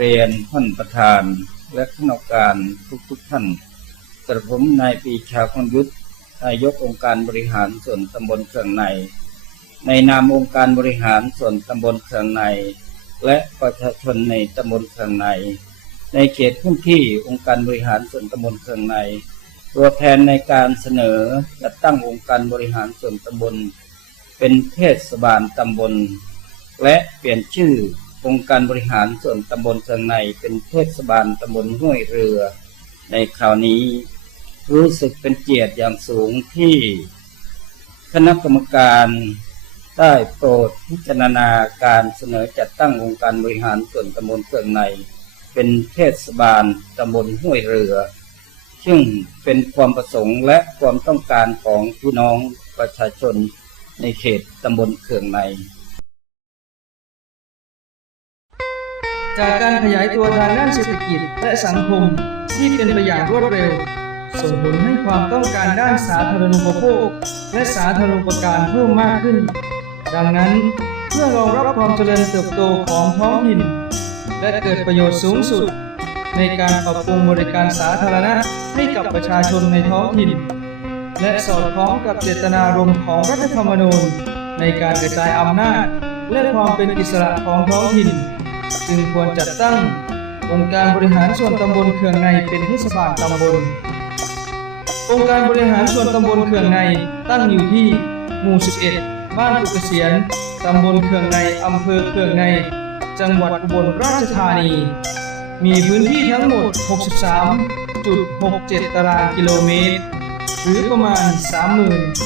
เรียนท่านประธานและคณะกรรมการทุกๆท่านกระผมนายปีชาคงยุทธนายกองค์การบริหารส่วนตำบลเครื่องใน ในนามองค์การบริหารส่วนตำบลเครื่องใน และประชาชนในตำบลเครื่องใน ในเขตพื้นที่องค์การบริหารส่วนตำบลเครื่องใน ตัวแทนในการเสนอจัดตั้งองค์การบริหารส่วนตำบล เป็นเทศบาลตำบล และเปลี่ยนชื่อ องค์การบริหารส่วนตำบลเชียงในเป็นเทศบาลตำบลห้วยเรือ ในคราวนี้ รู้สึกเป็นเกียรติอย่างสูงที่คณะกรรมการได้โปรดพิจารณาการเสนอจัดตั้งองค์การบริหารส่วนตำบลเชียงใน เป็นเทศบาลตำบลห้วยเรือ ซึ่งเป็นความประสงค์และความต้องการของพี่น้องประชาชนในเขตตำบลเขื่องใน จากการขยายตัวทางด้านเศรษฐกิจและสังคมที่เป็นไปอย่างรวดเร็ว ส่งผลให้ความต้องการด้านสาธารณูปโภค และสาธารณูปการเพิ่มมากขึ้น ดังนั้นเพื่อรองรับความเจริญเติบโตของท้องถิ่น และเกิดประโยชน์สูงสุด ในการปรับปรุงบริการสาธารณะให้กับประชาชนในท้องถิ่น และสอดคล้องกับเจตนารมณ์ของรัฐธรรมนูญ ในการกระจายอำนาจ และความเป็นอิสระของท้องถิ่น จึงควรจัดตั้งองค์การบริหารส่วนตำบลเขื่องในเป็นเทศบาลตำบล องค์การบริหารส่วนตำบลเขื่องในตั้งอยู่ที่หมู่ 11 บ้านกุกเกษียณตำบลเขื่องในอำเภอเขื่องใน จังหวัดอุบลราชธานี มีพื้นที่ทั้งหมด 63.67 ตารางกิโลเมตร หรือประมาณ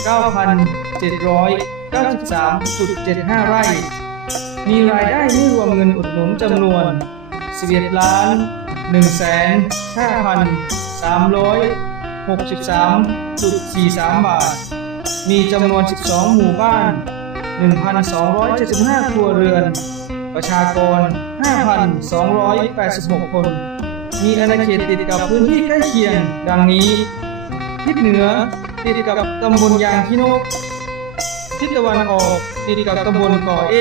39,793.75 ไร่ มีรายได้ไม่รวมเงินอุดหนุนจำนวน 11ล้าน1แสน5,363.43 บาท มีจำนวน 12 หมู่บ้าน 1,275 ครัวเรือน ประชากร 5,286 คน มีอาณาเขตติดกับพื้นที่ใกล้เคียง ดังนี้ ทิศเหนือติดกับตำบลยางขี้นกทิศตะวันออกติดกับตำบลก่อเอ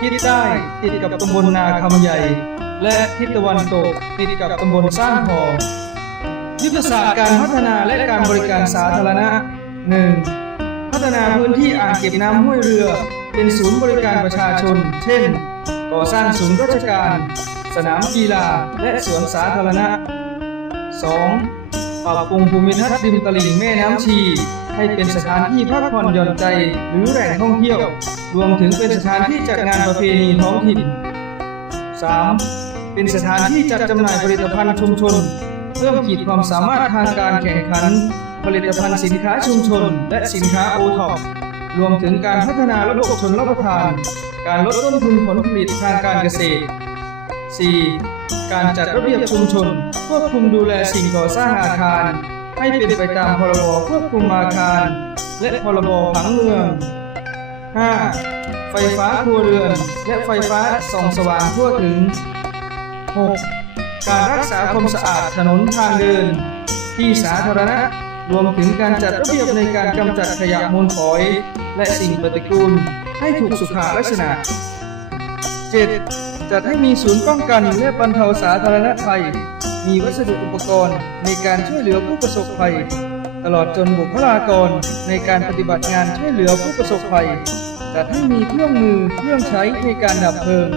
ทิศใต้ติดกับตำบลนาคำใหญ่ และทิศตะวันตกติดกับตำบลสร้างทองยุทธศาสตร์การพัฒนาและการบริการสาธารณะ 1. พัฒนาพื้นที่อ่างเก็บน้ำห้วยเรือ เป็นศูนย์บริการประชาชน เช่น ก่อสร้างศูนย์ราชการ สนามกีฬาและสวนสาธารณะ 2. ปรับปรุงภูมิทัศน์ริมตลิ่งแม่น้ำชี ให้เป็นสถานที่พักผ่อนหย่อนใจหรือแหล่งท่องเที่ยว รวมถึงเป็นสถานที่จัดงานประเพณีท้องถิ่น 3. เป็นสถานที่จัดจำหน่ายผลิตภัณฑ์ชุมชน เพิ่มขีดความสามารถทางการแข่งขัน ผลิตภัณฑ์สินค้าชุมชน และสินค้าโอท็อปรวมถึงการพัฒนาระบบชนรับประทาน การลดต้นทุนผลผลิตทางการเกษตร 4. การจัดระเบียบชุมชนควบคุมดูแลสิ่งก่อสร้างอาคาร ให้เป็นไปตามพรบควบคุมอาคาร และพรบผังเมือง 5. ไฟฟ้าครัวเรือน และไฟฟ้าส่องสว่างทั่วถึง 6. การรักษาความสะอาดถนนทางเดิน ที่สาธารณะรวมถึงการจัดระเบียบในการกำจัดขยะมูลฝอย และสิ่งปฏิกูลให้ถูกสุขลักษณะ 7. จัดให้มีศูนย์ป้องกันและบรรเทาสาธารณภัยมีวัสดุอุปกรณ์ในการช่วยเหลือผู้ประสบภัย ตลอดจนบุคลากรในการปฏิบัติงานช่วยเหลือผู้ประสบภัยจัดให้มีเครื่องมือเครื่องใช้ในการดับเพลิง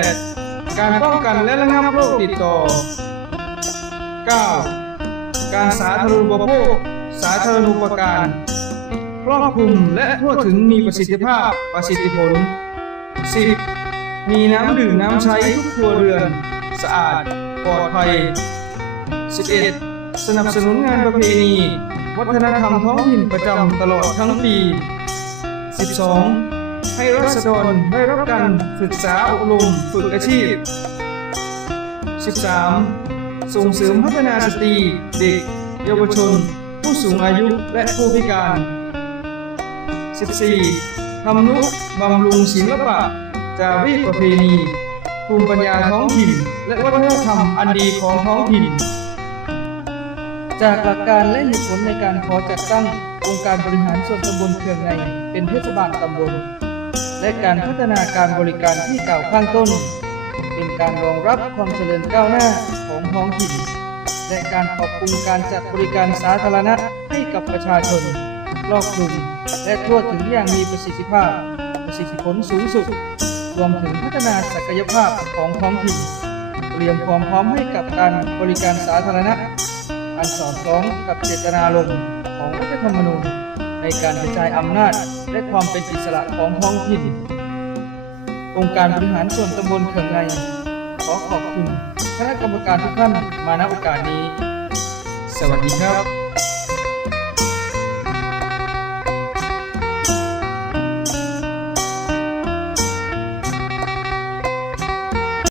8. การป้องกันและระงับโรคติดต่อ 9. การสาธารณูปโภค สาธารณูปการครอบคลุมและทั่วถึงมีประสิทธิภาพประสิทธิผล 10. มีน้ำดื่มน้ำใช้ทุกครัวเรือน สะอาด ปลอดภัย 11. สนับสนุนงานประเพณี วัฒนธรรมท้องถิ่นประจำตลอดทั้งปี 12. ให้รัษฎรได้รับการศึกษาอบรมฝึกอาชีพ 13. ส่งเสริมพัฒนาสตรีเด็ก เยาวชน ผู้สูงอายุและผู้พิการ 14. ทำนุบำรุงศิลปะจารีตประเพณี ภูมิปัญญาท้องถิ่น และวัฒนธรรมอันดีของท้องถิ่น จากหลักการและเหตุผลในการขอจัดตั้งองค์การบริหารส่วนตำบลเคืองในเป็นเทศบาลตำบล และการพัฒนาการบริการที่กล่าวข้างต้น เป็นการรองรับความเจริญก้าวหน้าของท้องถิ่น และการปรับปรุงการจัดบริการสาธารณะให้กับประชาชนครอบคลุมและทั่วถึงอย่างมีประสิทธิภาพประสิทธิผลสูงสุด รวมถึงพัฒนาศักยภาพของท้องถิ่นเตรียมความพร้อมให้กับการบริการสาธารณะ อันสอดคล้องกับเจตนารมณ์ของรัฐธรรมนูญในการกระจายอำนาจ และความเป็นอิสระของท้องถิ่น องค์การบริหารส่วนตำบลเขื่องในขอขอบคุณคณะกรรมการทุกท่านมาณโอกาสนี้ สวัสดีครับ